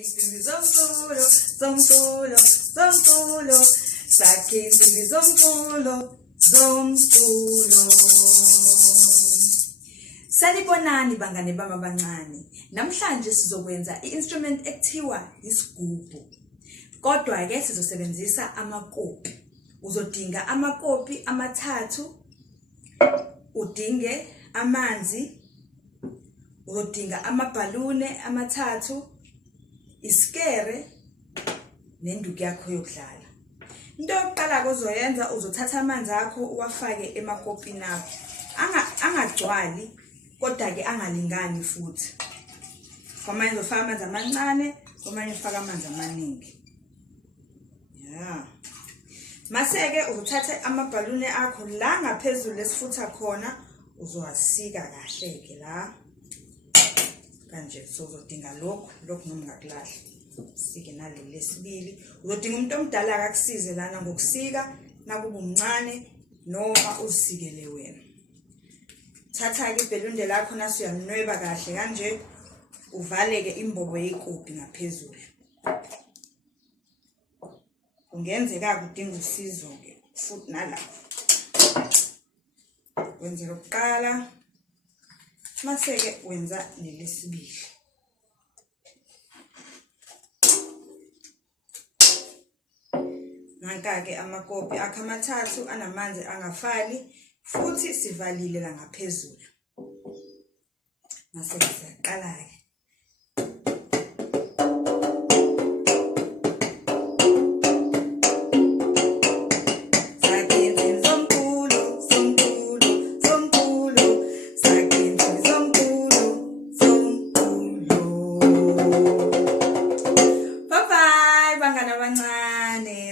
Insimbi zomculo, zomculo, zomculo, sakhe insimbi zomculo, zomculo. Sanibonani bangane bami abancane. Namhlanje sizokwenza i-instrument ekuthiwa isigubhu. Kodwa ke sizosebenzisa amakopi. Uzodinga amakopi amathathu, udinge amanzi, uzodinga amabhalune amathathu, isikere nenduku yakho yokudlala. Into yokuqala ozoyenza uzothatha amanzi akho uwafake emakopini akho. Angagcwali kodwa ke angalingani futhi. Kwamanye uzofaka amanzi amancane, kwamanye ufaka amanzi amaningi. Mase-ke uzothatha amabhalune akho la ngaphezulu lesifutha khona uzowasika kahle-ke la. Kanje so uzodinga lokhu noma ungakulahla. Sike naleli lesibili. Uzodinga umuntu omdala akakusize lana ngokusika nakuba umncane noma uzisikele wena. Thatha-ke ibhelunde lakho nasi uyalinweba kahle kanje uvale-ke imbobo yey'kopi ngaphezulu. Kungenzeka udinga usizo-ke futhi nalapho. Wenze lokuqala mase-ke wenza lelesibili. Nanka-ke amakopi akho amathathu anamanzi angafani futhi sivalile la ngaphezulu. Mase-ke siyaqala-ke.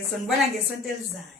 Sonibona ngesonto elizayo.